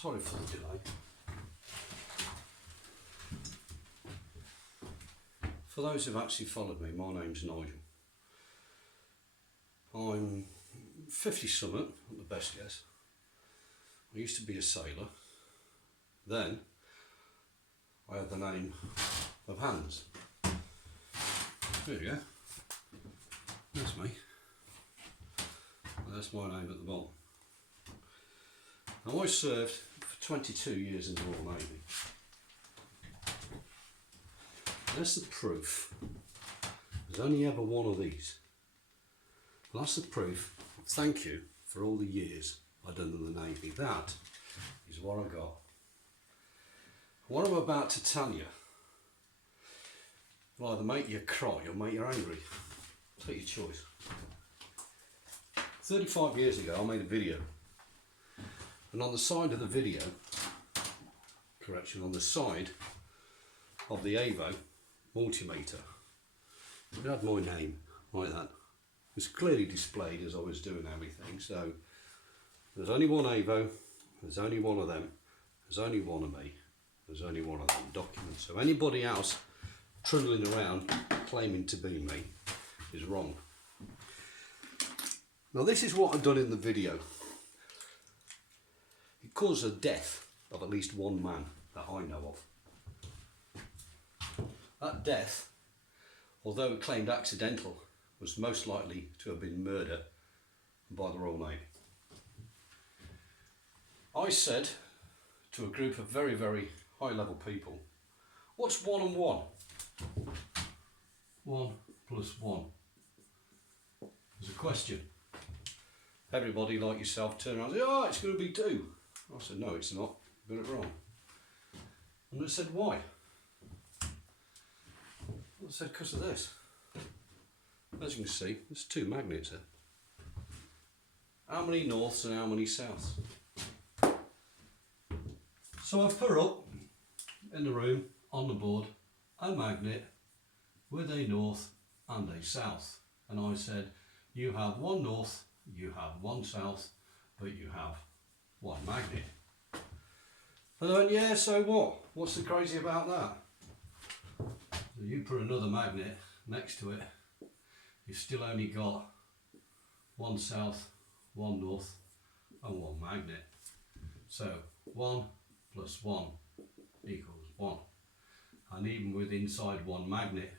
Sorry for the delay. For those who've actually followed me, my name's Nigel. I'm 50-something, at the best guess. I used to be a sailor. Then I had the name of Hans. There you go. That's me. That's my name at the bottom. Now I served for 22 years in the Royal Navy. That's the proof. There's only ever one of these. And that's the proof. Thank you for all the years I've done in the Navy. That is what I got. What I'm about to tell you will either make you cry or make you angry. Take your choice. 35 years ago I made a video, and on the side of the video, on the side of the AVO multimeter, it had my name like that. It was clearly displayed as I was doing everything. So there's only one AVO, there's only one of them, there's only one of me, there's only one of them documents. So anybody else trundling around claiming to be me is wrong. Now this is what I've done in the video. It caused the death of at least one man that I know of. That death, although it claimed accidental, was most likely to have been murder by the Royal Navy. I said to a group of very, very high level people, what's 1 and 1? 1 plus 1. There's a question. Everybody like yourself turned around and said, oh, it's going to be 2. I said, no, it's not. You got it wrong. And they said, why? I said, because of this. As you can see, there's 2 magnets here. How many norths and how many souths? So I've put up in the room on the board a magnet with a north and a south. And I said, you have 1 north, you have 1 south, but you have 1 magnet. And I went, yeah, so what? What's so crazy about that? So you put another magnet next to it, you've still only got 1 south, 1 north, and 1 magnet. So 1 plus 1 equals 1. And even with inside 1 magnet,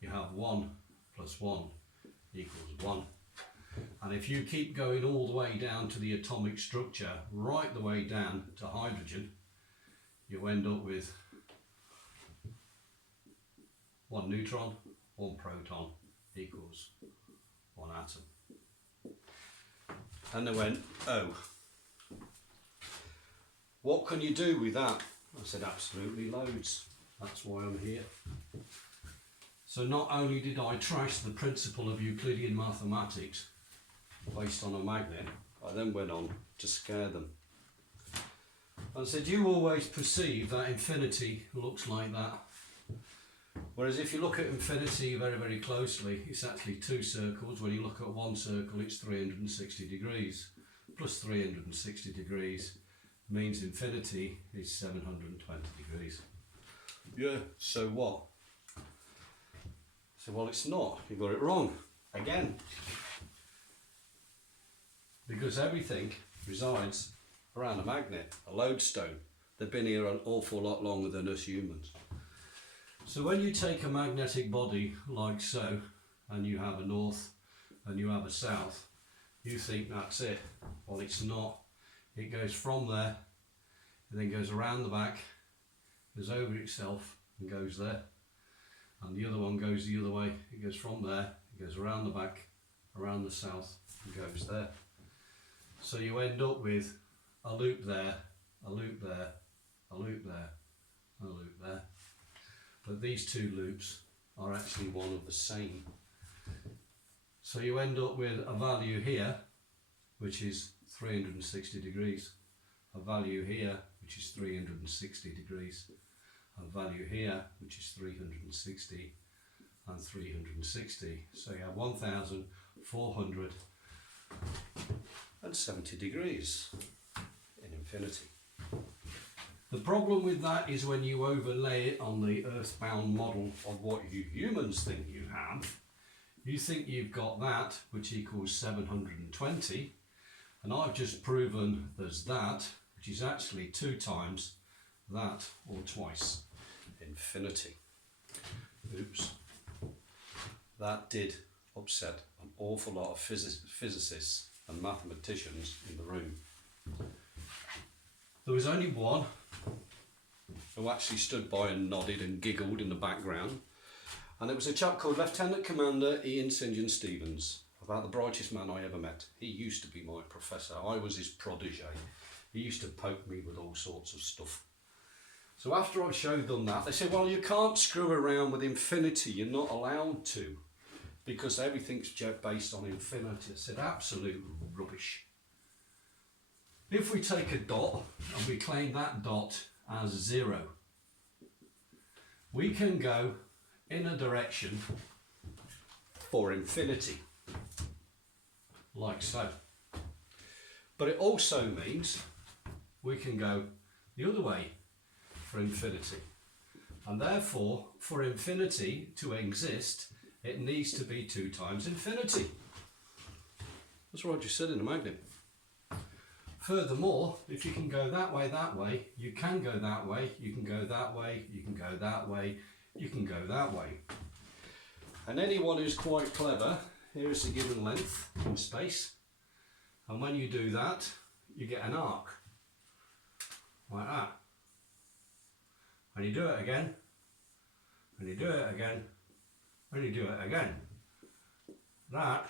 you have 1 plus 1 equals 1. And if you keep going all the way down to the atomic structure, right the way down to hydrogen, you end up with 1 neutron, 1 proton equals 1 atom. And they went, oh, what can you do with that? I said, absolutely loads. That's why I'm here. So not only did I trash the principle of Euclidean mathematics based on a magnet, I then went on to scare them. I said, you always perceive that infinity looks like that. Whereas if you look at infinity very, very closely, it's actually 2 circles. When you look at 1 circle, it's 360 degrees. Plus 360 degrees means infinity is 720 degrees. Yeah, so what? So, well, it's not. You got it wrong. Again. Because everything resides around a magnet, a lodestone. They've been here an awful lot longer than us humans. So when you take a magnetic body like so, and you have a north and you have a south, you think that's it. Well, it's not. It goes from there, and then goes around the back, goes over itself and goes there. And the other one goes the other way. It goes from there, it goes around the back, around the south, and goes there. So you end up with a loop there, a loop there, a loop there, a loop there. But these 2 loops are actually one of the same. So you end up with a value here, which is 360 degrees, a value here, which is 360 degrees, a value here, which is 360, and 360. So you have 1,470 degrees in infinity. The problem with that is when you overlay it on the earthbound model of what you humans think you have, you think you've got that, which equals 720, and I've just proven there's that, which is actually 2 times that, or twice infinity. Oops. That did upset an awful lot of physicists and mathematicians in the room. There was only one who actually stood by and nodded and giggled in the background, and it was a chap called Lieutenant Commander Ian St John Stevens, about the brightest man I ever met. He used to be my professor. I was his protege. He used to poke me with all sorts of stuff. So after I showed them that, they said, well, you can't screw around with infinity. You're not allowed to, because everything's based on infinity. I said, absolute rubbish. If we take a dot and we claim that dot as 0, we can go in a direction for infinity, like so. But it also means we can go the other way for infinity. And therefore, for infinity to exist, it needs to be 2 times infinity. That's what I just said in the magnet. Furthermore, if you can go that way, you can go that way, you can go that way, you can go that way, you can go that way. And anyone who's quite clever, here is the given length in space. And when you do that, you get an arc, like that. And you do it again, and you do it again, and you do it again. That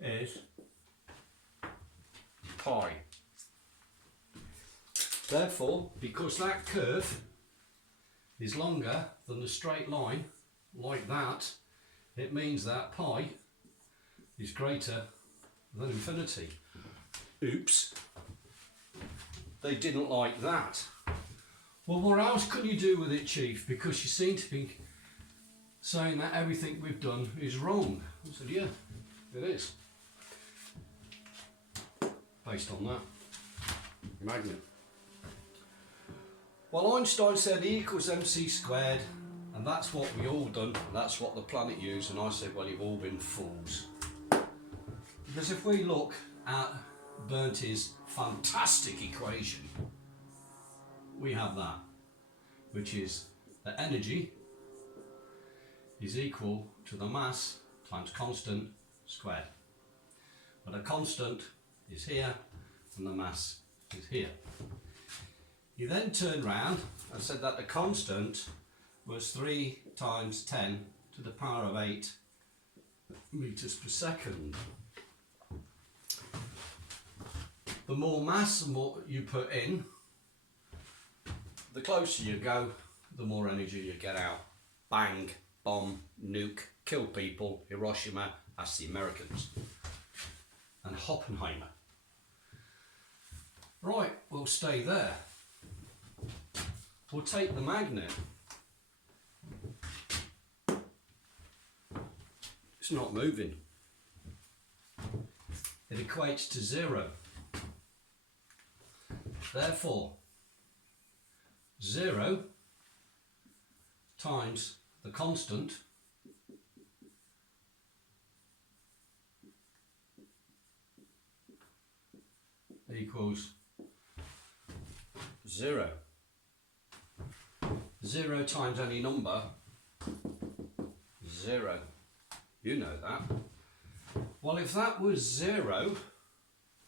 is pi. Therefore, because that curve is longer than the straight line, like that, it means that pi is greater than infinity. Oops. They didn't like that. Well, what else can you do with it, Chief? Because you seem to be saying that everything we've done is wrong. I said, yeah, it is. Based on that magnet. Well, Einstein said E equals mc squared, and that's what we all done, and that's what the planet used, and I said, well, you've all been fools. Because if we look at Bernti's fantastic equation, we have that, which is the energy is equal to the mass times constant squared. But a constant is here and the mass is here. He then turned round and said that the constant was 3 times 10 to the power of 8 meters per second. The more mass and more you put in, the closer you go, the more energy you get out. Bang, bomb, nuke, kill people, Hiroshima, that's the Americans. And Oppenheimer. Right, we'll stay there. We'll take the magnet. It's not moving. It equates to 0. Therefore, 0 times the constant equals 0. 0 times any number, 0. You know that. Well, if that was 0,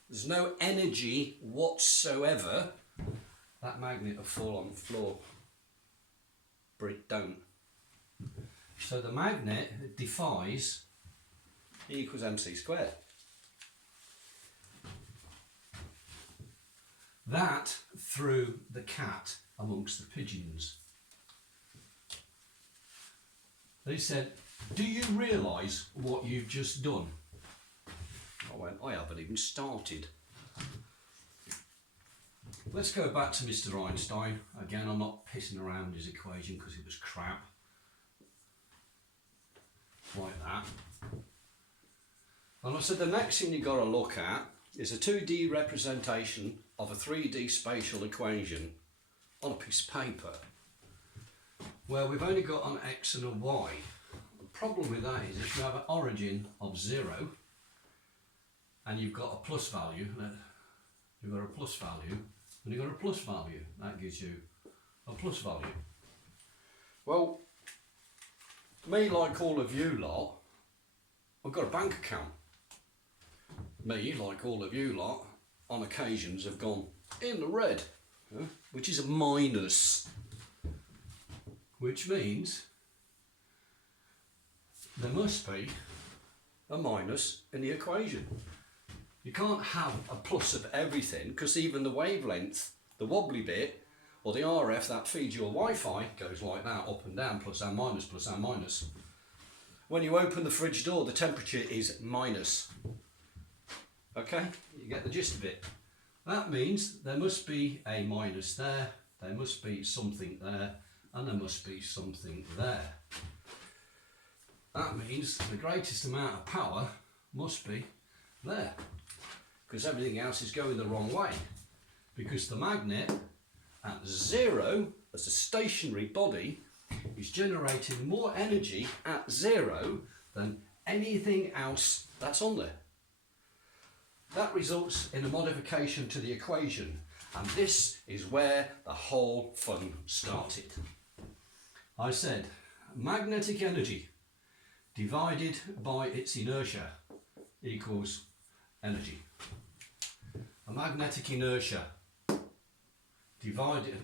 there's no energy whatsoever, that magnet will fall on the floor. But it don't. So the magnet defies E equals mc squared. That threw the cat amongst the pigeons. They said, do you realise what you've just done? I went, I haven't even started. Let's go back to Mr. Einstein. Again, I'm not pissing around his equation because it was crap. Like that. And I said, the next thing you've got to look at is a 2D representation of a 3D spatial equation on a piece of paper where we've only got an x and a y. The problem with that is if you have an origin of 0 and you've got a plus value, you've got a plus value, and you've got a plus value, that gives you a plus value. Well, me, like all of you lot, I've got a bank account. Me, like all of you lot, on occasions have gone in the red, which is a minus, which means there must be a minus in the equation. You can't have a plus of everything, because even the wavelength, the wobbly bit, or the RF that feeds your Wi-Fi goes like that, up and down, plus and minus, plus and minus. When you open the fridge door, the temperature is minus. Okay, you get the gist of it. That means there must be a minus there, there must be something there, and there must be something there. That means the greatest amount of power must be there, because everything else is going the wrong way. Because the magnet at 0, as a stationary body, is generating more energy at 0 than anything else that's on there. That results in a modification to the equation, and this is where the whole fun started. I said magnetic energy divided by its inertia equals energy. A magnetic inertia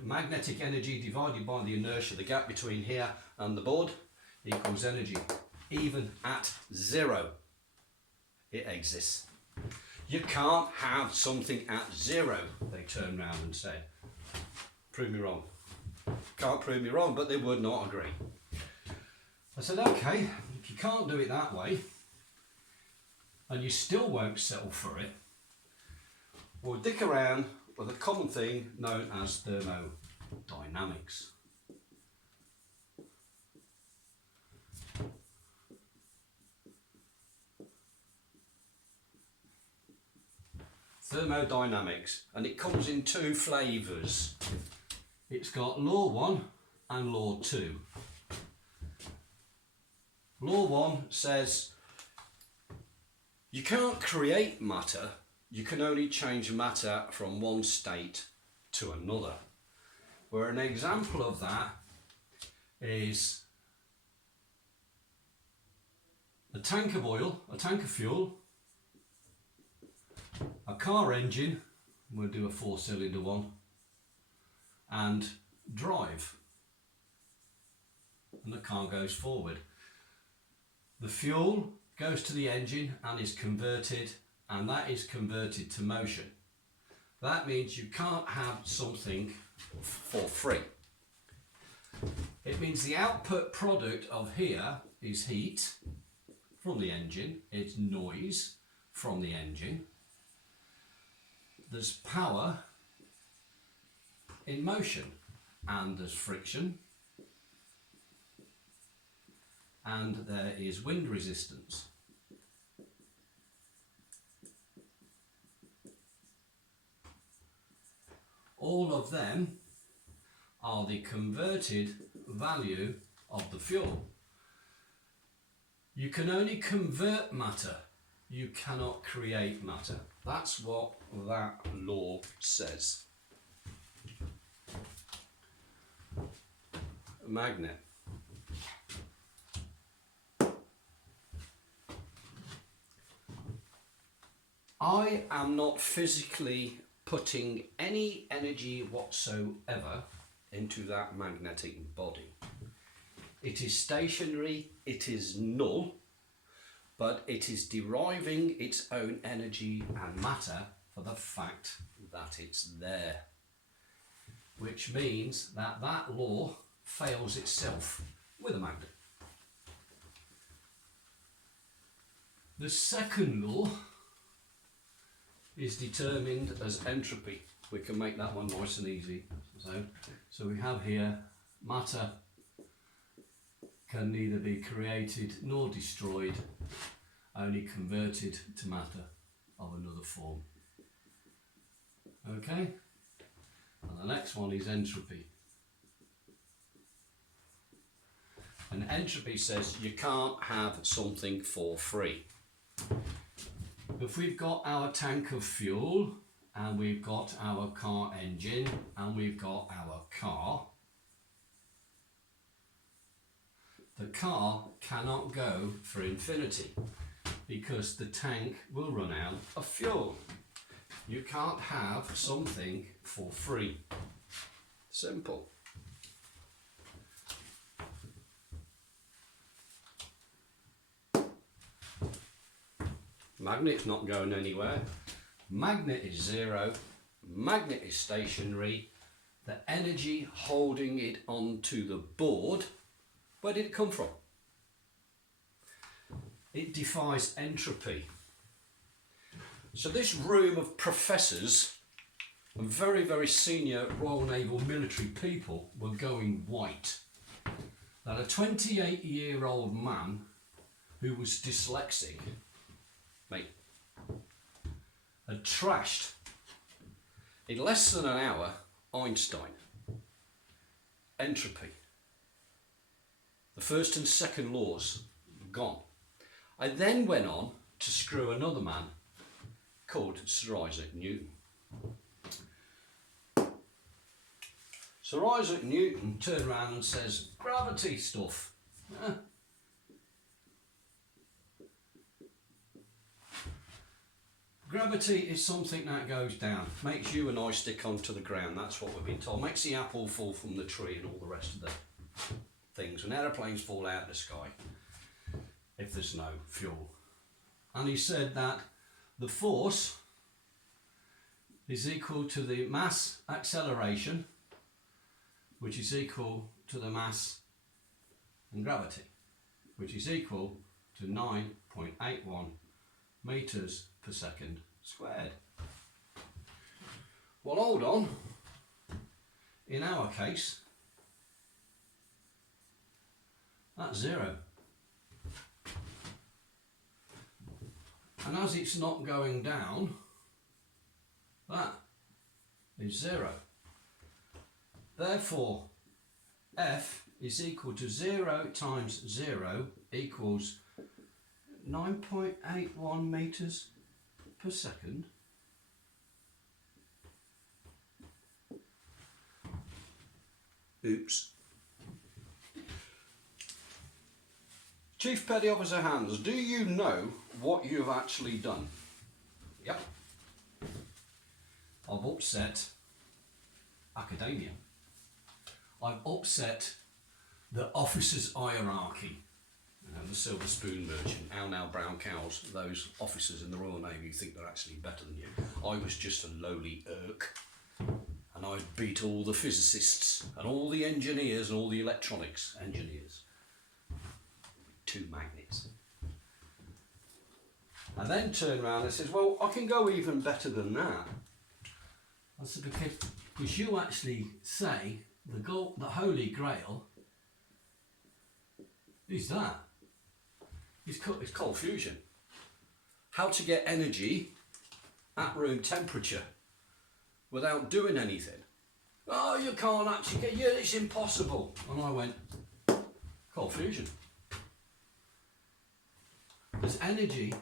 magnetic energy divided by the inertia, the gap between here and the board, equals energy. Even at 0, it exists. You can't have something at 0, they turned round and said. Prove me wrong. Can't prove me wrong, but they would not agree. I said, okay, if you can't do it that way, and you still won't settle for it, we'll dick around with a common thing known as thermodynamics. Thermodynamics, and it comes in 2 flavours. It's got law 1 and law 2. Law 1 says you can't create matter, you can only change matter from one state to another. Where an example of that is a tank of oil, a tank of fuel, a car engine, we'll do a 4-cylinder one, and drive, and the car goes forward. The fuel goes to the engine and is converted, and that is converted to motion. That means you can't have something for free. It means the output product of here is heat from the engine, it's noise from the engine, there's power in motion, and there's friction, and there is wind resistance. All of them are the converted value of the fuel. You can only convert matter, you cannot create matter. That's what that law says. A magnet. I am not physically putting any energy whatsoever into that magnetic body. It is stationary, it is null, but it is deriving its own energy and matter for the fact that it's there. Which means that that law fails itself with a magnet. The second law is determined as entropy. We can make that one nice and easy. So we have here matter can neither be created nor destroyed, only converted to matter of another form. Okay, and the next one is entropy. And entropy says you can't have something for free. If we've got our tank of fuel, and we've got our car engine, and we've got our car, the car cannot go for infinity because the tank will run out of fuel. You can't have something for free. Simple. Magnet's not going anywhere. Magnet is zero. Magnet is stationary. The energy holding it onto the board, where did it come from? It defies entropy. So this room of professors and very, very senior Royal Naval military people were going white. That a 28-year-old man who was dyslexic, mate, had trashed in less than an hour Einstein, entropy. The first and second laws gone. I then went on to screw another man called Sir Isaac Newton. Sir Isaac Newton turned around and says, gravity stuff. Gravity is something that goes down, makes you and I stick onto the ground, that's what we've been told. Makes the apple fall from the tree and all the rest of the things. And aeroplanes fall out of the sky if there's no fuel. And he said that the force is equal to the mass acceleration, which is equal to the mass and gravity, which is equal to 9.81 meters per second squared. Well, hold on. In our case, that's zero. And as it's not going down, that is zero. Therefore, F is equal to 0 times 0 equals 9.81 meters per second. Oops. Chief Petty Officer Hans, do you know what you've actually done? Yep. I've upset academia. I've upset the officers' hierarchy. You know, the silver spoon merchant, how now brown cows, those officers in the Royal Navy who think they're actually better than you. I was just a lowly irk, and I beat all the physicists and all the engineers and all the electronics engineers. 2 magnets. And then turned around and says, well, I can go even better than that. I said, because you actually say the Holy Grail is that. It's cold fusion. How to get energy at room temperature without doing anything. Oh, you can't actually get, yeah, it's impossible. And I went, cold fusion. There's energy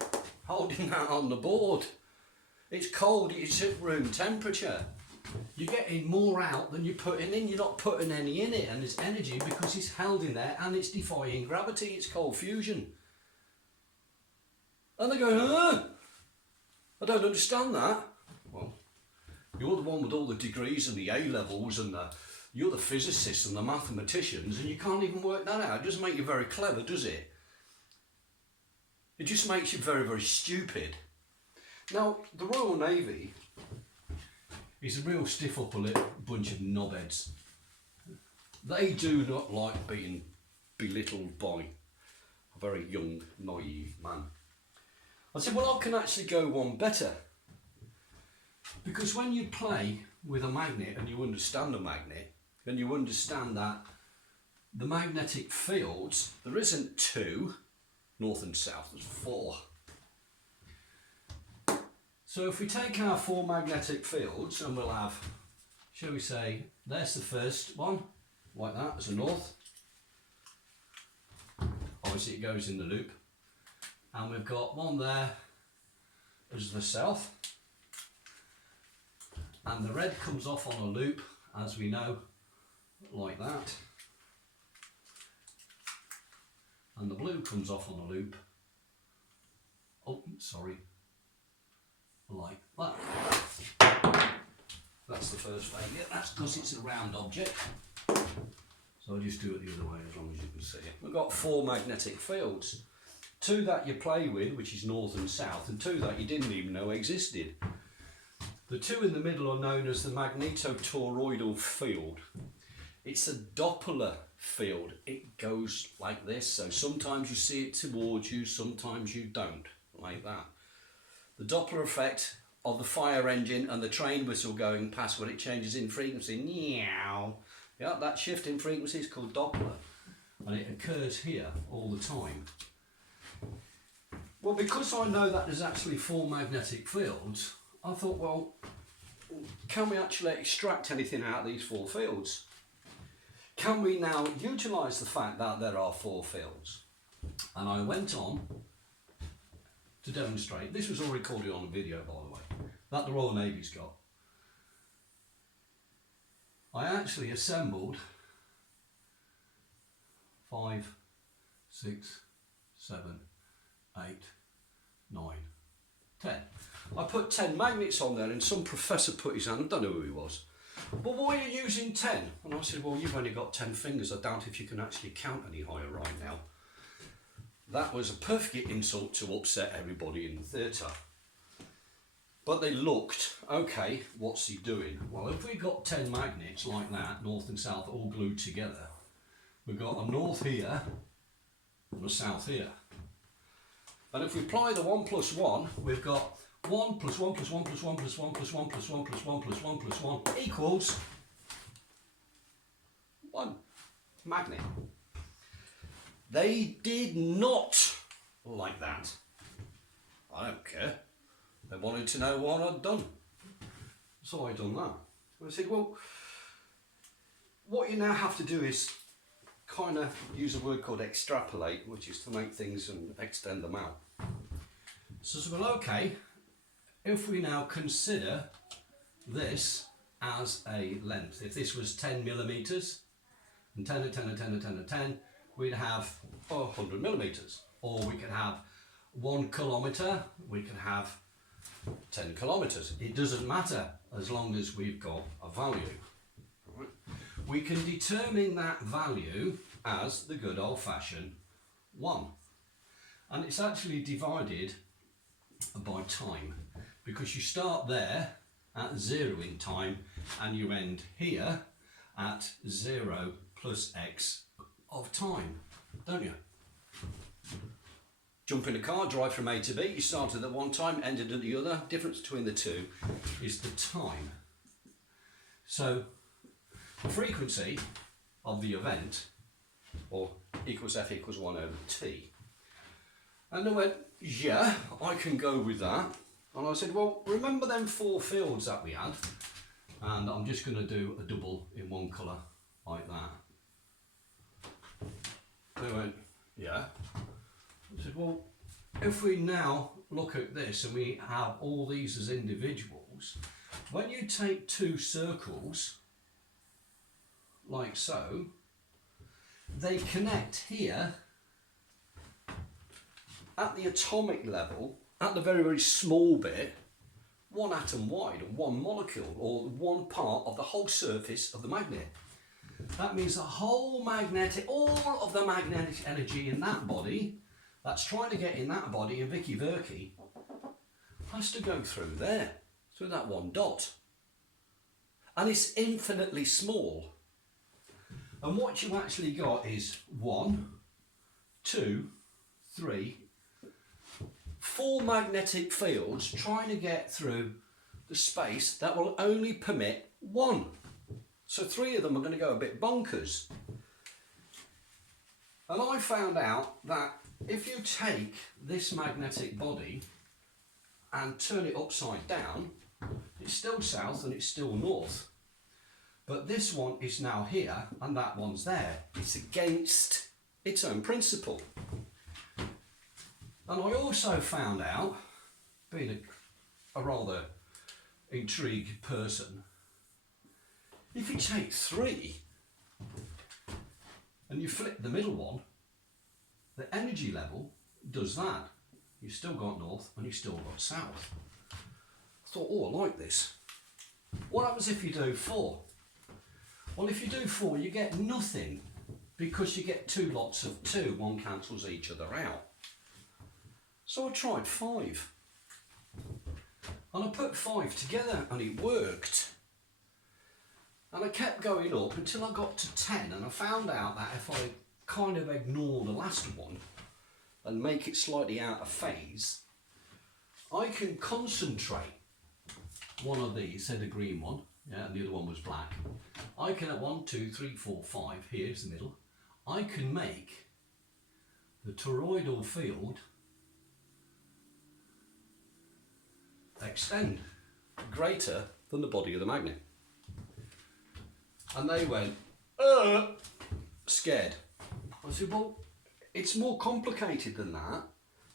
holding that on the board. It's cold, it's at room temperature. You're getting more out than you're putting in. You're not putting any in it, and there's energy because it's held in there and it's defying gravity. It's cold fusion. And they go, I don't understand that. Well, you're the one with all the degrees and the A levels and you're the physicists and the mathematicians, and you can't even work that out. It doesn't make you very clever, does it? It just makes you very, very stupid. Now, the Royal Navy is a real stiff upper lip bunch of knobheads. They do not like being belittled by a very young, naive man. I said, well, I can actually go one better. Because when you play with a magnet and you understand a magnet, and you understand that the magnetic fields, there isn't 2, north and south, there's 4. So if we take our 4 magnetic fields, and we'll have, shall we say, there's the first one, like that, as a north. Obviously it goes in the loop. And we've got one there as the south. And the red comes off on a loop, as we know, like that. And the blue comes off on a loop, oh, sorry, like that. That's the first failure. That's because it's a round object. So I'll just do it the other way as long as you can see it. We've got 4 magnetic fields. 2 that you play with, which is north and south, and 2 that you didn't even know existed. The 2 in the middle are known as the Magneto toroidal field. It's a Doppler field. It goes like this, so sometimes you see it towards you, sometimes you don't, like that. The Doppler effect of the fire engine and the train whistle going past when it changes in frequency, meow. Yeah, that shift in frequency is called Doppler, and it occurs here all the time. Well, because I know that there's actually 4 magnetic fields, I thought, well, can we actually extract anything out of these 4 fields? Can we now utilise the fact that there are 4 fields? And I went on to demonstrate, this was all recorded on a video by the way, that the Royal Navy's got. I actually assembled 5, 6, 7, 8, 9, 10. I put 10 magnets on there and some professor put his hand, I don't know who he was. But why are you using 10? And I said, well, you've only got 10 fingers. I doubt if you can actually count any higher right now. That was a perfect insult to upset everybody in the theatre. But they looked, okay, what's he doing? Well, if we got 10 magnets like that, north and south, all glued together, we've got a north here and a south here. And if we apply the 1 plus 1, we've got 1 plus 1 plus 1 plus 1 plus 1 plus 1 plus 1 plus 1 plus 1 plus 1 equals 1 magnet. They did not like that. I don't care. They wanted to know what I'd done. So I done that. And I said, well, what you now have to do is kind of use a word called extrapolate, which is to make things and extend them out. So, well, okay, if we now consider this as a length, if this was 10 millimeters, and 10 and 10 and 10 and 10 and 10, we'd have 100 millimeters. Or we could have 1 kilometer, we could have 10 kilometers. It doesn't matter as long as we've got a value. Right? We can determine that value as the good old-fashioned 1. And it's actually divided by time, because you start there at 0 in time and you end here at 0 plus x of time, don't you? Jump in a car, drive from A to B, you started at one time, ended at the other. Difference between the two is the time. So the frequency of the event, or equals f equals 1 over t. And I went, yeah, I can go with that. And I said, well, remember them 4 fields that we had? And I'm just going to do a double in one colour, like that. They went, yeah. I said, well, if we now look at this and we have all these as individuals, when you take 2 circles, like so, they connect here at the atomic level, at the very, very small bit, 1 atom wide, 1 molecule, or 1 part of the whole surface of the magnet. That means the whole magnetic, all of the magnetic energy in that body, that's trying to get in that body, in Vicky Verky, has to go through there, through that 1 dot. And it's infinitely small. And what you actually got is 1, 2, 3, 4 magnetic fields trying to get through the space that will only permit 1. So 3 of them are going to go a bit bonkers. And I found out that if you take this magnetic body and turn it upside down, it's still south and it's still north. But this one is now here and that one's there. It's against its own principle. And I also found out, being a rather intrigued person, if you take 3 and you flip the middle one, the energy level does that. You've still got north and you've still got south. I thought, oh, I like this. What happens if you do 4? Well, if you do 4, you get nothing because you get 2 lots of 2. One cancels each other out. So I tried 5. And I put 5 together and it worked. And I kept going up until I got to 10, and I found out that if I kind of ignore the last one and make it slightly out of phase, I can concentrate one of these, say the green one, yeah, and the other one was black. I can at 1, 2, 3, 4, 5, here's the middle, I can make the toroidal field extend greater than the body of the magnet. And they went, scared. I said, well, it's more complicated than that,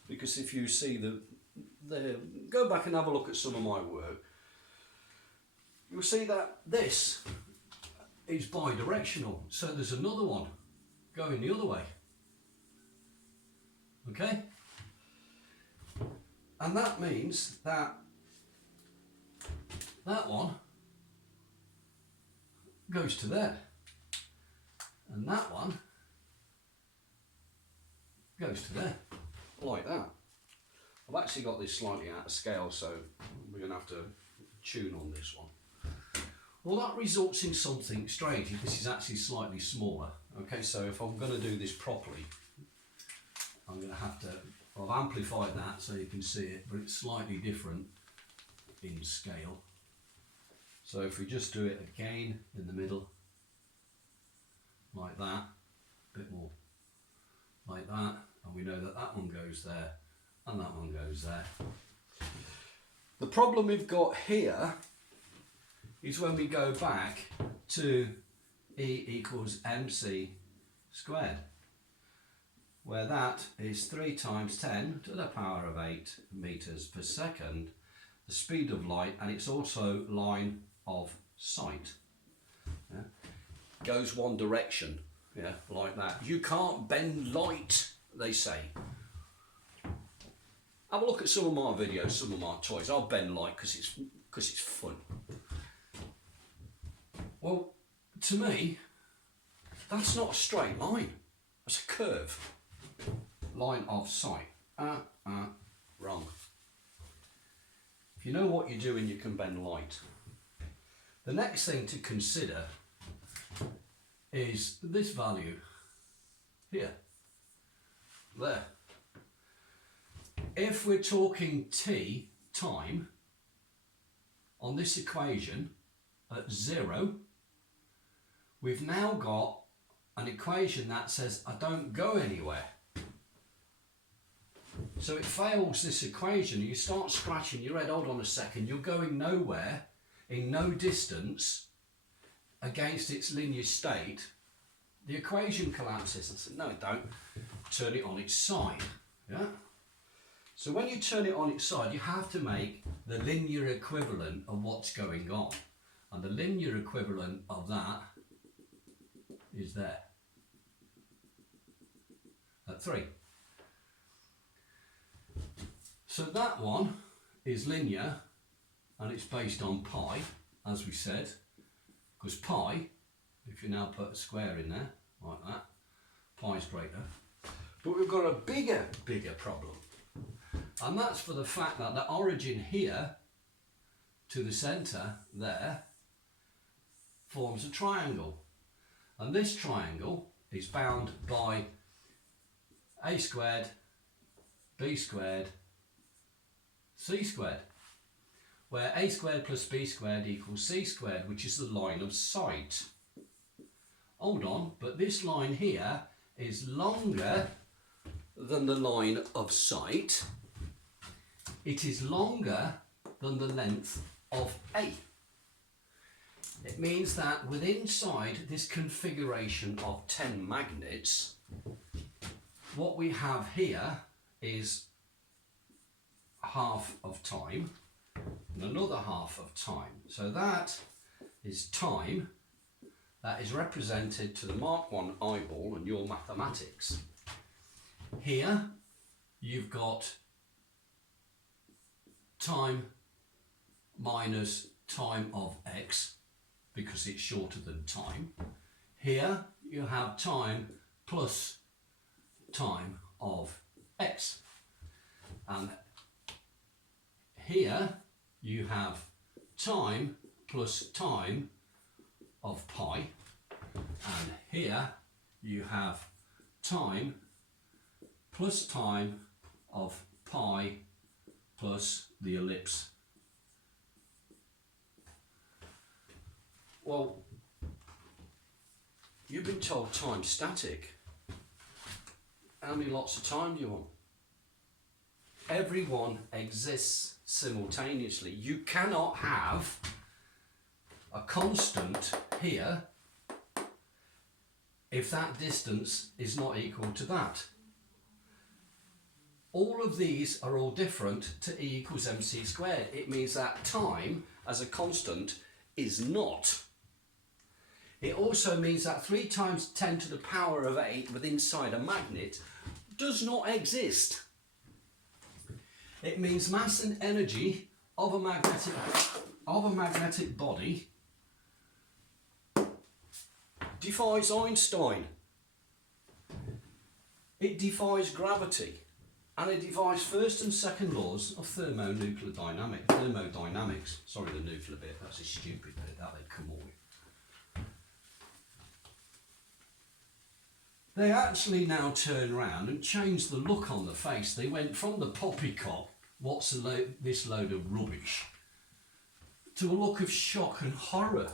because if you see go back and have a look at some of my work, you'll see that this is bi-directional. So there's another one going the other way. Okay? And that means that that one goes to there, and that one goes to there, like that. I've actually got this slightly out of scale, so we're going to have to tune on this one. Well, that results in something strange. This is actually slightly smaller. Okay, so if I'm going to do this properly, I'm going to have to, I've amplified that so you can see it, but it's slightly different in scale. So if we just do it again in the middle, like that, a bit more like that, and we know that that one goes there and that one goes there. The problem we've got here is when we go back to E equals mc squared, where that is 3 times 10 to the power of 8 meters per second, the speed of light, and it's also line of sight. Yeah? Goes one direction, yeah, like that. You can't bend light, they say. Have a look at some of my videos, some of my toys. I'll bend light because it's fun. Well, to me, that's not a straight line. It's a curve. Line of sight. Wrong. If you know what you're doing, you can bend light. The next thing to consider is this value here, there. If we're talking t, time, on this equation at 0, we've now got an equation that says I don't go anywhere. So it fails this equation. You start scratching your head, hold on a second, you're going nowhere, in no distance, against its linear state. The equation collapses. I said, no it don't. Turn it on its side. Yeah. So when you turn it on its side, you have to make the linear equivalent of what's going on. And the linear equivalent of that is there. At 3. So that one is linear, and it's based on pi, as we said, because pi, if you now put a square in there, like that, pi is greater. But we've got a bigger problem. And that's for the fact that the origin here to the centre there forms a triangle. And this triangle is bound by a squared, b squared, c squared, where a squared plus b squared equals c squared, which is the line of sight. Hold on, but this line here is longer than the line of sight, it is longer than the length of A. It means that within inside this configuration of 10 magnets, what we have here is half of time and another half of time. So that is time that is represented to the Mark 1 eyeball and your mathematics. Here you've got time minus time of x because it's shorter than time. Here you have time plus time of x. And here you have time plus time of pi. And here you have time plus time of pi plus the ellipse. Well, you've been told time's static. How many lots of time do you want? Everyone exists simultaneously. You cannot have a constant here if that distance is not equal to that. All of these are all different to E equals mc squared. It means that time as a constant is not. It also means that 3 times 10 to the power of 8 within inside a magnet does not exist. It means mass and energy of a magnetic body defies Einstein. It defies gravity. And it defies first and second laws of thermodynamics. Sorry, the nuclear bit, that's a stupid bit that they've come up with. They actually now turn around and change the look on the face. They went from the poppycock, what's this load of rubbish, to a look of shock and horror.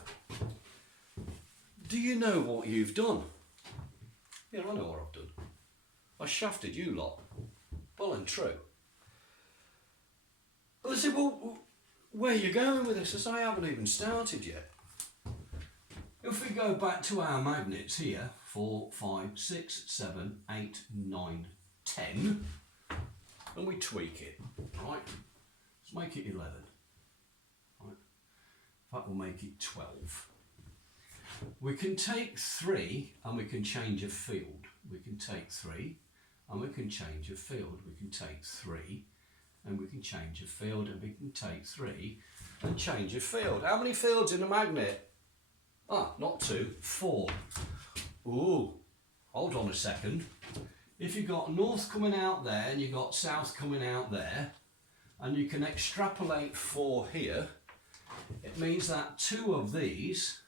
Do you know what you've done? Yeah, I know what I've done. I shafted you lot. Well and true. Well, they said, well, where are you going with this? I said, I haven't even started yet. If we go back to our magnets here, 4, 5, 6, 7, 8, 9, 10, and we tweak it, right? Let's make it 11. Right? In fact, we'll make it 12. We can take 3 and we can change a field. We can take 3 and we can change a field. We can take 3 and we can change a field, and we can take 3 and change a field. How many fields in a magnet? Ah, not 2, 4. Ooh, hold on a second. If you've got north coming out there and you've got south coming out there, and you can extrapolate 4 here, it means that 2 of these,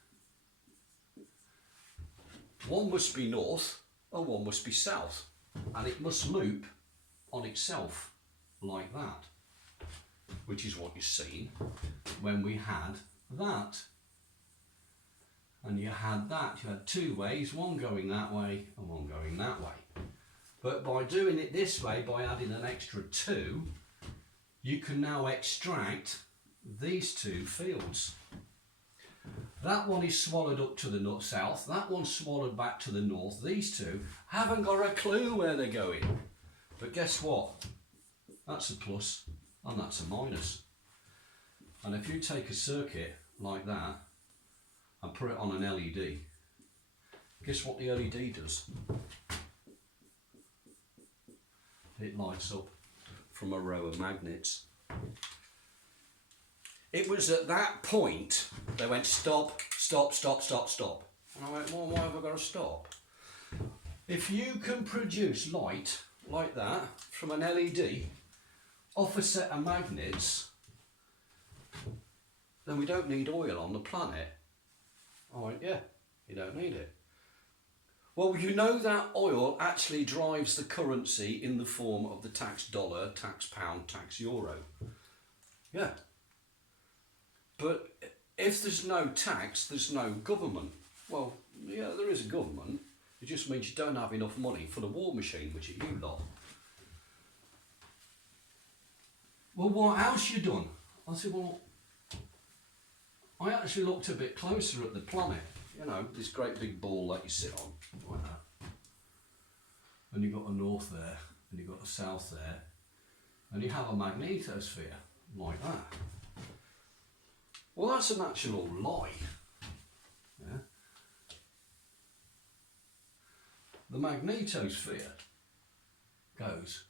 one must be north and one must be south, and it must loop on itself like that, which is what you've seen when we had that. And you had that, you had 2 ways, one going that way and one going that way. But by doing it this way, by adding an extra 2, you can now extract these 2 fields. That one is swallowed up to the north south, that one's swallowed back to the north. These 2 haven't got a clue where they're going. But guess what? That's a plus and that's a minus. And if you take a circuit like that and put it on an LED, guess what the LED does? It lights up from a row of magnets. It was at that point they went stop, stop, stop, stop, stop. And I went, well, why have I got to stop? If you can produce light like that from an LED off a set of magnets, then we don't need oil on the planet. I went, yeah, you don't need it. Well, you know that oil actually drives the currency in the form of the tax dollar, tax pound, tax euro. Yeah. But if there's no tax, there's no government. Well, yeah, there is a government. It just means you don't have enough money for the war machine, which are you lot. well, what else you done? I said, well, I actually looked a bit closer at the planet. You know, this great big ball that you sit on, like that. And you've got a north there, and you've got a south there, and you have a magnetosphere, like that. Well, that's an actual lie. Yeah? The magnetosphere goes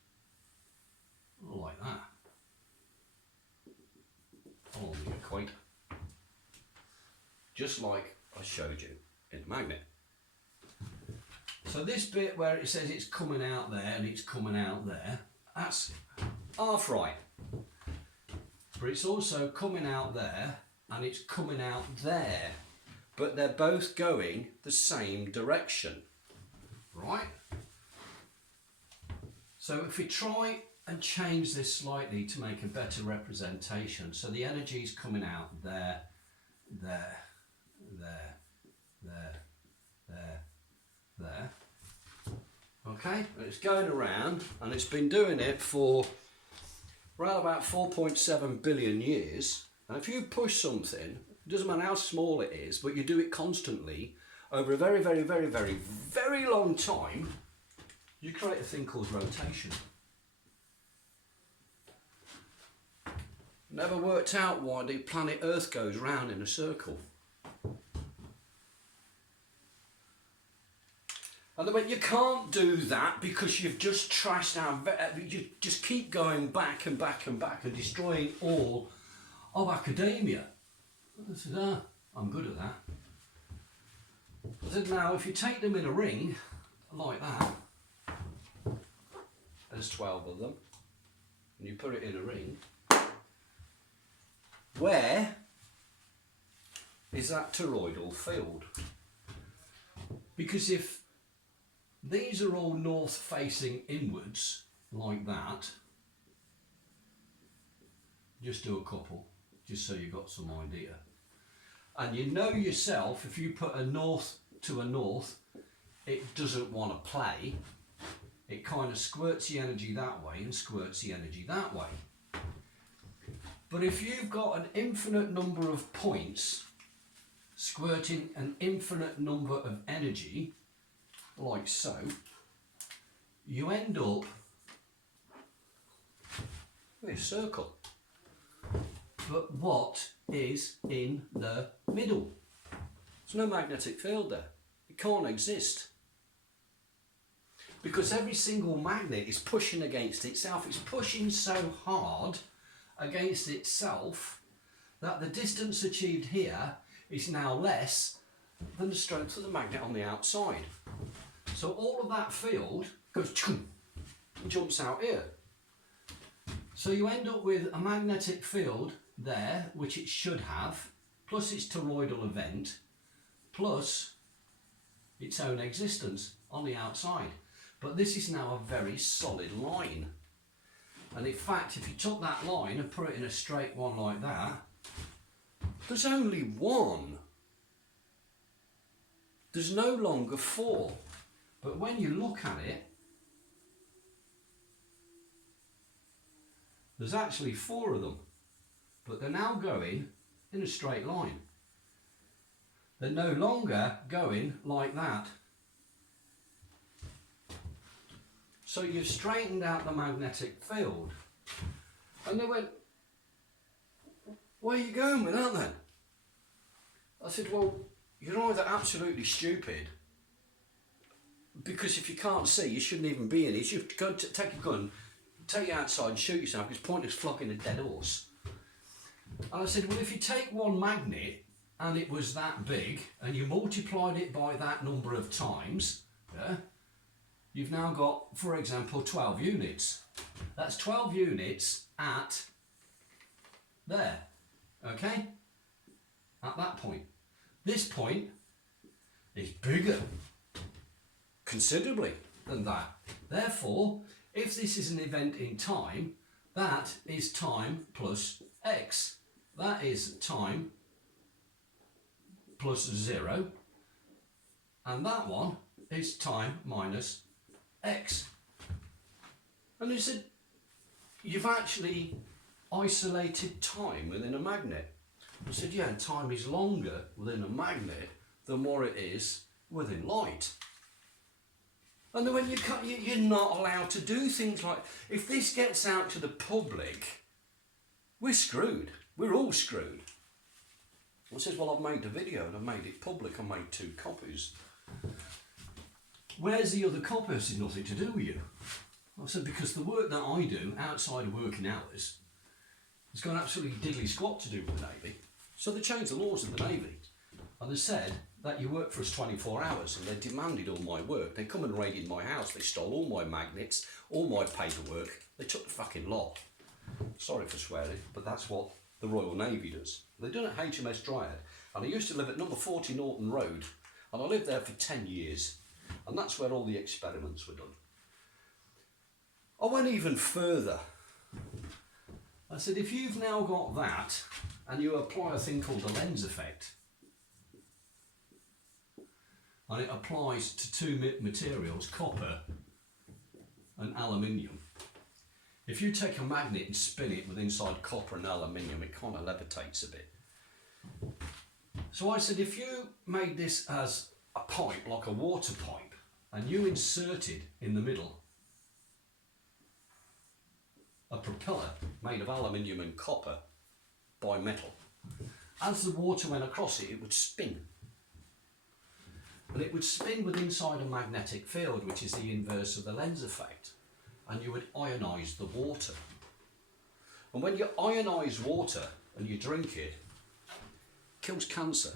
like that, along the equator. Just like I showed you in the magnet. So this bit where it says it's coming out there and it's coming out there, that's half right. But it's also coming out there and it's coming out there. But they're both going the same direction, right? So if we try and change this slightly to make a better representation, so the energy is coming out there, there, there, there, there, there. Okay, and it's going around, and it's been doing it for around about 4.7 billion years. And if you push something, it doesn't matter how small it is, but you do it constantly over a very, very, very, very, very long time, you create a thing called rotation. Never worked out why the planet Earth goes round in a circle. And they went, you can't do that because you've just trashed our... You just keep going back and back and back and destroying all of academia. I said, I'm good at that. I said, now, if you take them in a ring, like that, there's 12 of them, and you put it in a ring, where is that toroidal field? Because if these are all north facing inwards like that, just do a couple, just so you've got some idea. And you know yourself, if you put a north to a north, it doesn't want to play. It kind of squirts the energy that way and squirts the energy that way. But if you've got an infinite number of points squirting an infinite number of energy, like so, you end up with a circle. But what is in the middle? There's no magnetic field there. It can't exist. Because every single magnet is pushing against itself. It's pushing so hard against itself that the distance achieved here is now less than the strength of the magnet on the outside. So all of that field goes and jumps out here. So you end up with a magnetic field there, which it should have, plus its toroidal event, plus its own existence on the outside. But this is now a very solid line. And in fact, if you took that line and put it in a straight one like that, there's only one. There's no longer four. But when you look at it, there's actually four of them. But they're now going in a straight line. They're no longer going like that. So you've straightened out the magnetic field. And they went, where are you going with that then? I said, well, you're either absolutely stupid, because if you can't see, you shouldn't even be in it. You should go take a gun, take it outside and shoot yourself, because it's pointless flogging a dead horse. And I said, well, if you take one magnet and it was that big and you multiplied it by that number of times, yeah, you've now got, for example, 12 units. That's 12 units at there, okay? At that point. This point is bigger, considerably, than that. Therefore, if this is an event in time, that is time plus x. That is time plus 0. And that one is time minus x. And he said, you've actually isolated time within a magnet. I said, yeah, and time is longer within a magnet than what it is within light. And then when you're not allowed to do things like, if this gets out to the public, we're screwed. We're all screwed. I says, well, I've made a video and I've made it public. I made 2 copies. Where's the other copy? I said, nothing to do with you. I said, because the work that I do outside of working hours has got absolutely diddly squat to do with the Navy. So they changed the laws in the Navy. And they said that you work for us 24 hours, and they demanded all my work. They come and raided my house. They stole all my magnets, all my paperwork. They took the fucking lot. Sorry for swearing, but that's what the Royal Navy does. They done it at HMS Dryad, and I used to live at number 40 Norton Road, and I lived there for 10 years, and that's where all the experiments were done. I went even further. I said, if you've now got that, and you apply a thing called the lens effect, and it applies to 2 materials, copper and aluminium. If you take a magnet and spin it with inside copper and aluminium, it kind of levitates a bit. So I said, if you made this as a pipe, like a water pipe, and you inserted in the middle a propeller made of aluminium and copper bimetal, as the water went across it, it would spin. But it would spin with inside a magnetic field, which is the inverse of the lens effect. And you would ionise the water. And when you ionise water and you drink it, it kills cancer.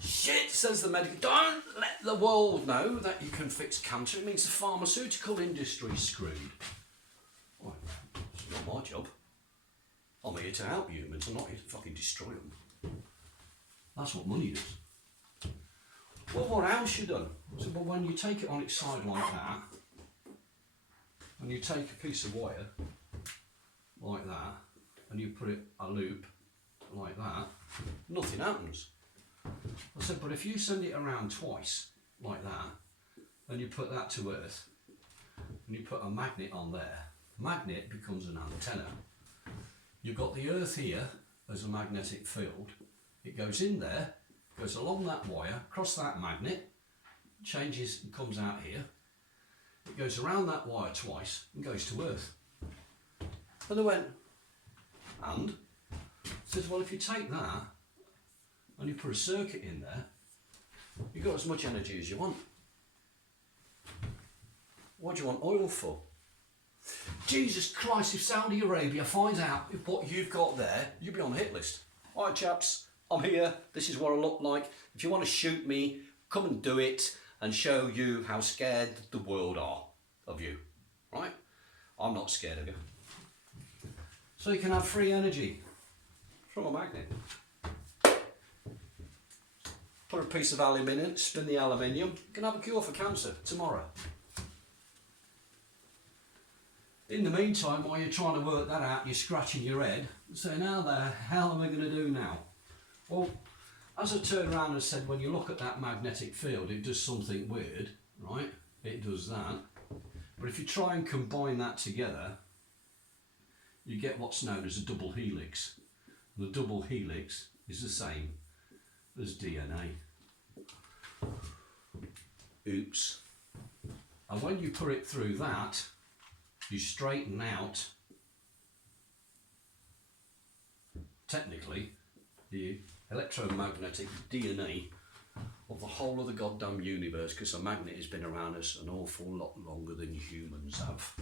Shit, says the medical. Don't let the world know that you can fix cancer. It means the pharmaceutical industry's screwed. Well, it's not my job. I'm here to help humans. I'm not here to fucking destroy them. That's what money does. Well, what else you done? So, well, when you take it on its side like that, and you take a piece of wire like that, and you put it a loop like that, nothing happens. I said, but if you send it around twice like that, and you put that to Earth, and you put a magnet on there, magnet becomes an antenna. You've got the Earth here as a magnetic field. It goes in there, goes along that wire, across that magnet, changes and comes out here. It goes around that wire twice and goes to Earth. And they went, and? Says, well, if you take that and you put a circuit in there, you've got as much energy as you want. What do you want oil for? Jesus Christ, if Saudi Arabia finds out what you've got there, you'll be on the hit list. All right, chaps, I'm here. This is what I look like. If you want to shoot me, come and do it and show you how scared the world are of you. Right? I'm not scared of you. So you can have free energy from a magnet. Put a piece of aluminium, spin the aluminium, you can have a cure for cancer tomorrow. In the meantime, while you're trying to work that out, you're scratching your head and saying, how the hell am I going to do now? Well, as I turned around and said, when you look at that magnetic field, it does something weird, right? It does that. But if you try and combine that together, you get what's known as a double helix. The double helix is the same as DNA. Oops. And when you put it through that, you straighten out, technically, the electromagnetic DNA of the whole of the goddamn universe, because a magnet has been around us an awful lot longer than humans have.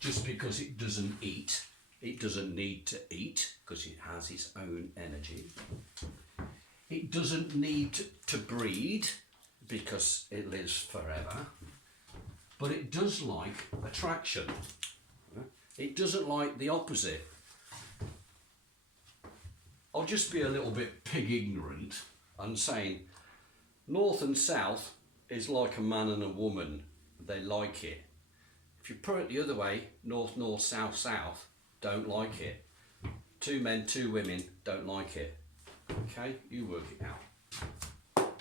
Just because it doesn't eat, it doesn't need to eat, because it has its own energy. It doesn't need to breed, because it lives forever. But it does like attraction. It doesn't like the opposite. I'll just be a little bit pig ignorant and saying north and south is like a man and a woman. They like it. If you put it the other way, north, north, south, south, don't like it. 2 men, 2 women, don't like it. Okay, you work it out.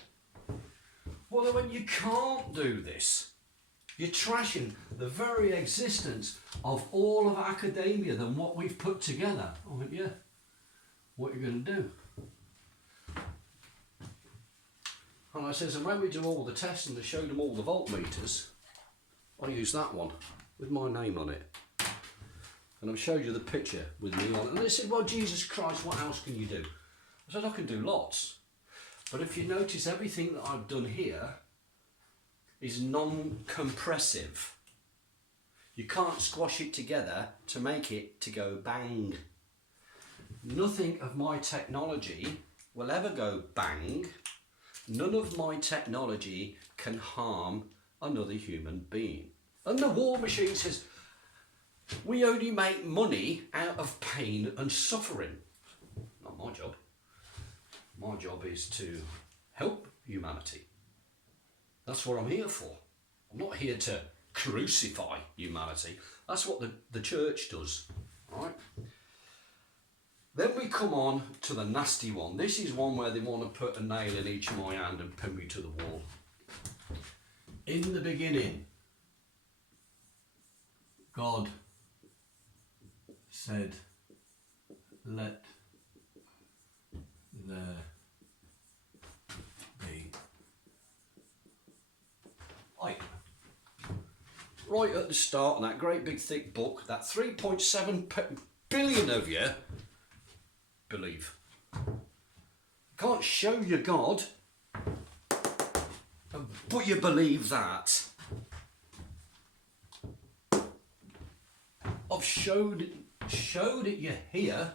Well, then when you can't do this, You're trashing the very existence of all of academia than what we've put together, aren't you? What are you going to do? And I says, and when we do all the tests and they showed them all the voltmeters, I use that one with my name on it. And I've showed you the picture with me on it. And they said, well, Jesus Christ, what else can you do? I said, I can do lots. But if you notice, everything that I've done here is non-compressive. You can't squash it together to make it to go bang. Nothing of my technology will ever go bang. None of my technology can harm another human being. And the war machine says, we only make money out of pain and suffering. Not my job. My job is to help humanity. That's what I'm here for. I'm not here to crucify humanity. That's what the church does. Right? Then we come on to the nasty one. This is one where they want to put a nail in each of my hand and pin me to the wall. In the beginning, God said, let there be light. Right at the start of that great big thick book, that 3.7 billion of you believe. Can't show you God, but you believe that. I've showed it you here,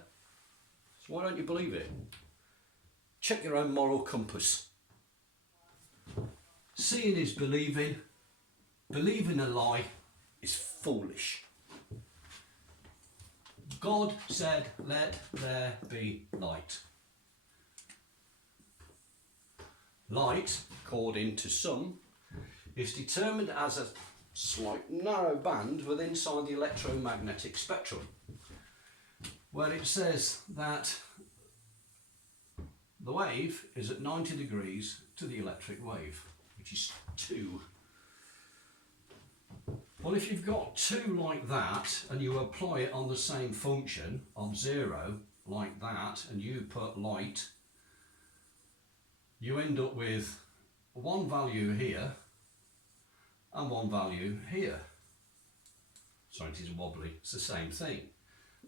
so why don't you believe it? Check your own moral compass. Seeing is believing. Believing a lie is foolish. God said, let there be light. Light, according to some, is determined as a slight narrow band within inside the electromagnetic spectrum, where it says that the wave is at 90 degrees to the electric wave, which is 2. Well, if you've got 2 like that and you apply it on the same function of 0 like that, and you put light, you end up with one value here and one value here. Sorry, it is wobbly. It's the same thing,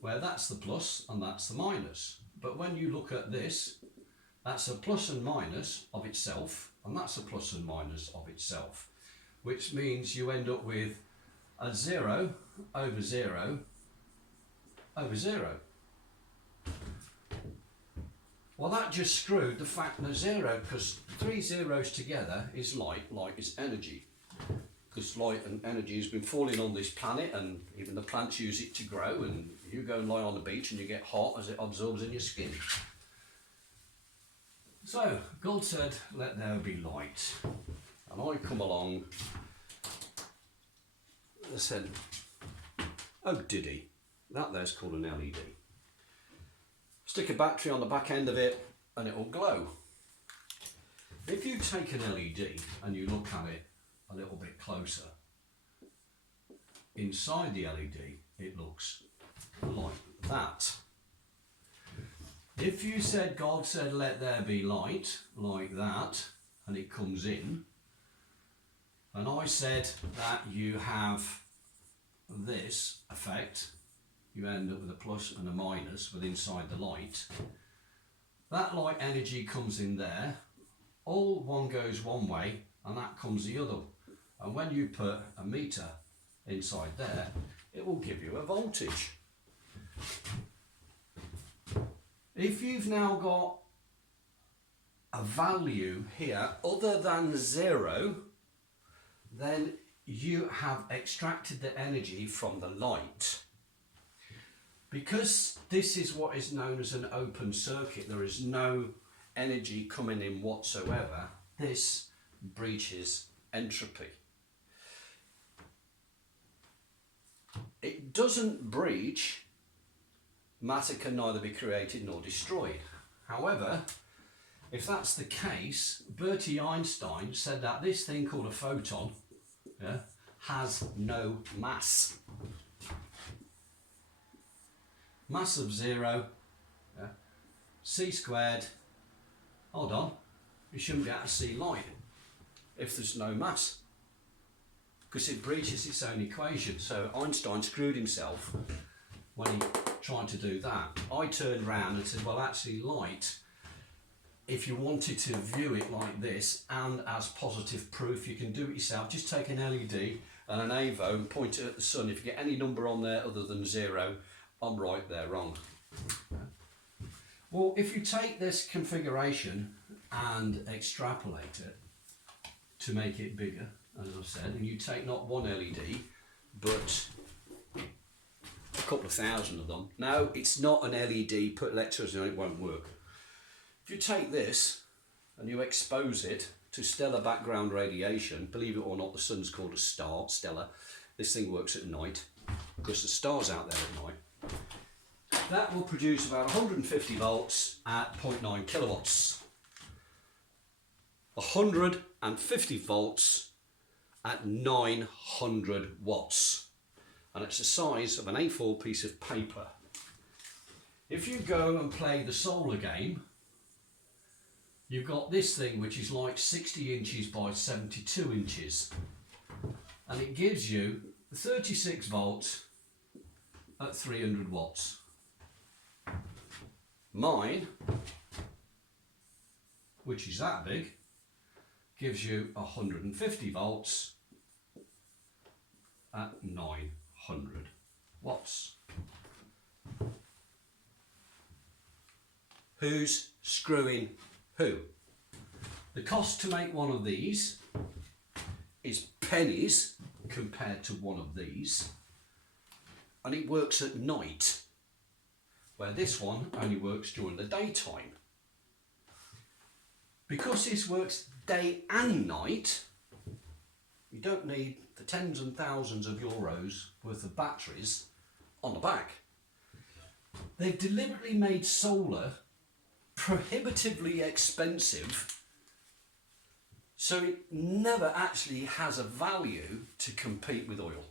where that's the plus and that's the minus. But when you look at this, that's a plus and minus of itself, and that's a plus and minus of itself, which means you end up with a 0 over 0 over 0. Well, that just screwed the fact that 0, because 3 zeros together is light. Light is energy. Because light and energy has been falling on this planet, and even the plants use it to grow, and you go and lie on the beach and you get hot as it absorbs in your skin. So, God said, let there be light. And I come along, I said, oh did he? That there's called an LED. Stick a battery on the back end of it and it will glow. If you take an LED and you look at it a little bit closer, inside the LED it looks like that. If you said, God said let there be light, like that, and it comes in, and I said that you have this effect, you end up with a plus and a minus with inside the light. That light energy comes in there, all one goes one way and that comes the other. And when you put a meter inside there, it will give you a voltage. If you've now got a value here other than 0, then you have extracted the energy from the light. Because this is what is known as an open circuit, there is no energy coming in whatsoever, this breaches entropy. It doesn't breach, matter can neither be created nor destroyed. However, if that's the case, Bertie Einstein said that this thing called a photon, has no mass. Mass of 0, c squared, hold on, you shouldn't be able to see light if there's no mass, because it breaches its own equation. So Einstein screwed himself when he tried to do that. I turned around and said, well, actually light, if you wanted to view it like this and as positive proof, you can do it yourself. Just take an LED and an AVO and point it at the sun. If you get any number on there other than 0, I'm right, they're wrong. Well, if you take this configuration and extrapolate it to make it bigger, as I've said, and you take not one LED, but a couple of thousand of them. No, it's not an LED, put electricity on it, won't work. If you take this and you expose it to stellar background radiation, believe it or not, the sun's called a star, stellar. This thing works at night because the star's out there at night. That will produce about 150 volts at 0.9 kilowatts. 150 volts at 900 watts. And it's the size of an A4 piece of paper. If you go and play the solar game, you've got this thing which is like 60 inches by 72 inches. And it gives you 36 volts at 300 watts. Mine, which is that big, gives you 150 volts at 900 watts. Who's screwing who? The cost to make one of these is pennies compared to one of these, and it works at night, where this one only works during the daytime. Because this works day and night, you don't need the tens and thousands of euros worth of batteries on the back. They've deliberately made solar prohibitively expensive, so it never actually has a value to compete with oil.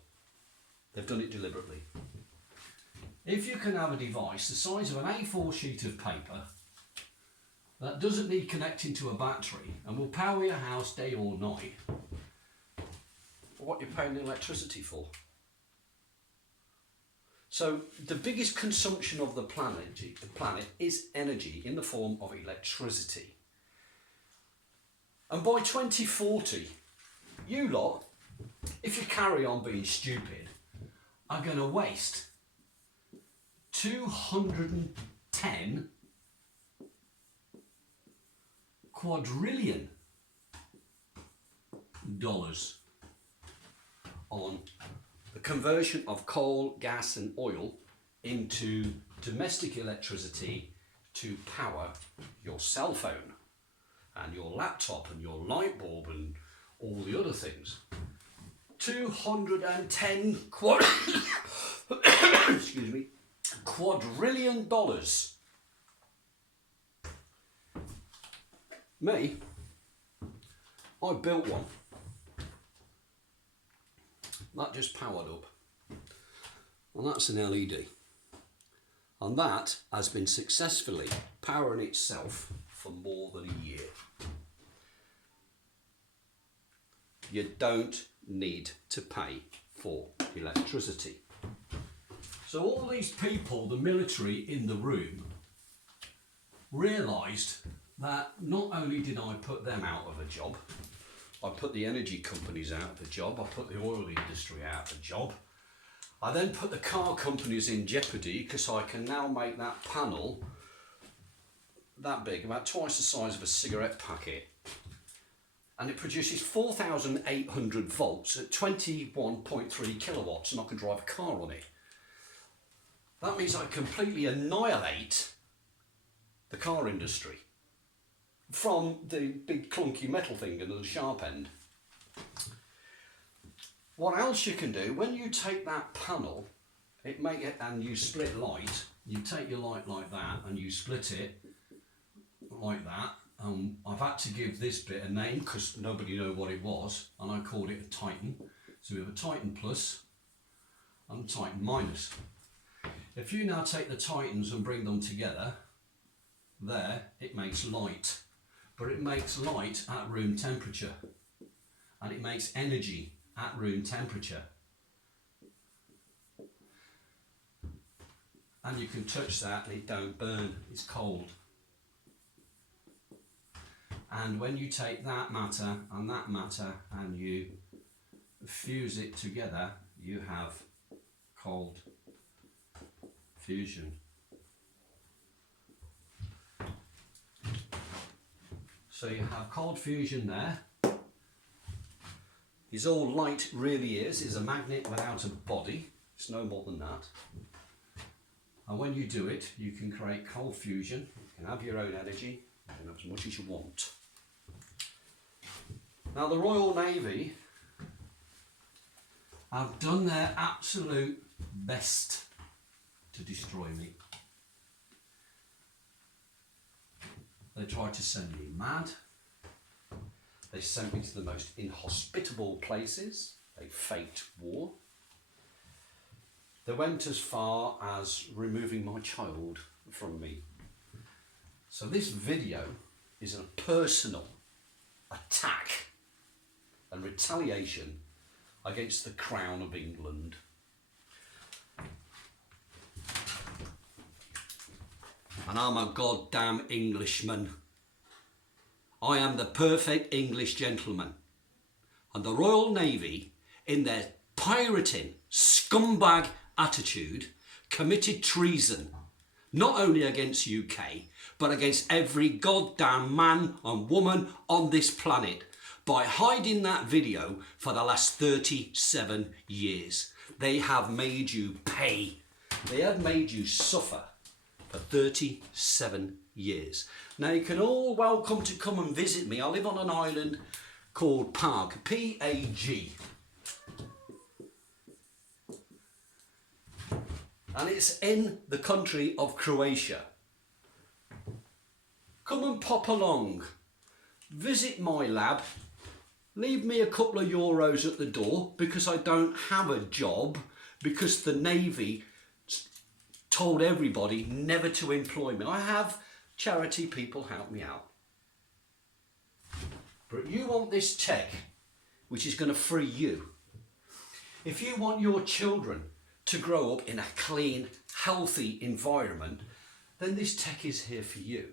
They've done it deliberately. If you can have a device the size of an A4 sheet of paper that doesn't need connecting to a battery and will power your house day or night, what you're paying the electricity for? So the biggest consumption of the planet is energy in the form of electricity. And by 2040, you lot, if you carry on being stupid, are going to waste 210 quadrillion dollars on the conversion of coal, gas and oil into domestic electricity to power your cell phone and your laptop and your light bulb and all the other things. 210 excuse me, quadrillion dollars. Me, I built one. That just powered up. And that's an LED. And that has been successfully powering itself for more than a year. You don't need to pay for electricity. So all these people, the military in the room, realised that not only did I put them out of a job, I put the energy companies out of a job, I put the oil industry out of a job, I then put the car companies in jeopardy because I can now make that panel that big, about twice the size of a cigarette packet, and it produces 4,800 volts at 21.3 kilowatts, and I can drive a car on it. That means I completely annihilate the car industry from the big clunky metal thing and the sharp end. What else you can do, when you take that panel and you split light, you take your light like that and you split it like that. I've had to give this bit a name because nobody knew what it was, and I called it a Titan. So we have a Titan plus and a Titan minus. If you now take the Titans and bring them together, there it makes light. But it makes light at room temperature. And it makes energy at room temperature. And you can touch that and it don't burn, it's cold. And when you take that matter and you fuse it together, you have cold fusion. So you have cold fusion there. Is all light really is a magnet without a body. It's no more than that. And when you do it, you can create cold fusion. You can have your own energy, you can have as much as you want. Now the Royal Navy have done their absolute best to destroy me. They tried to send me mad. They sent me to the most inhospitable places. They faked war. They went as far as removing my child from me. So this video is a personal attack and retaliation against the Crown of England. And I'm a goddamn Englishman. I am the perfect English gentleman. And the Royal Navy, in their pirating, scumbag attitude, committed treason, not only against UK, but against every goddamn man and woman on this planet, by hiding that video for the last 37 years. They have made you pay. They have made you suffer for 37 years. Now you can all welcome to come and visit me. I live on an island called Pag, P-A-G. And it's in the country of Croatia. Come and pop along. Visit my lab. Leave me a couple of euros at the door because I don't have a job, because the Navy told everybody never to employ me. I have charity people help me out. But you want this tech, which is going to free you. If you want your children to grow up in a clean, healthy environment, then this tech is here for you.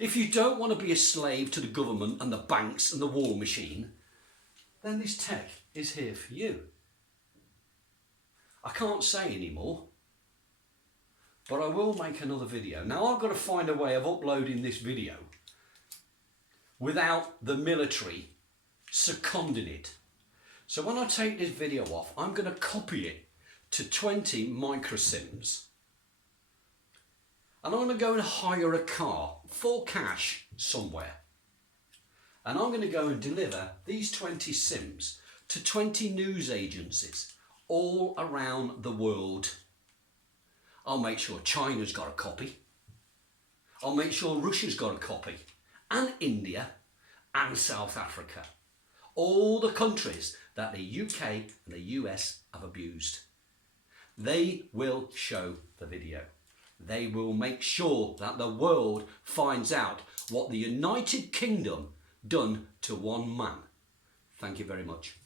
If you don't want to be a slave to the government and the banks and the war machine, then this tech is here for you. I can't say anymore, but I will make another video. Now I've got to find a way of uploading this video without the military seconding it. So when I take this video off, I'm going to copy it to 20 microsims. And I'm going to go and hire a car for cash somewhere. And I'm going to go and deliver these 20 sims to 20 news agencies all around the world. I'll make sure China's got a copy. I'll make sure Russia's got a copy. And India and South Africa. All the countries that the UK and the US have abused. They will show the video. They will make sure that the world finds out what the United Kingdom done to one man. Thank you very much.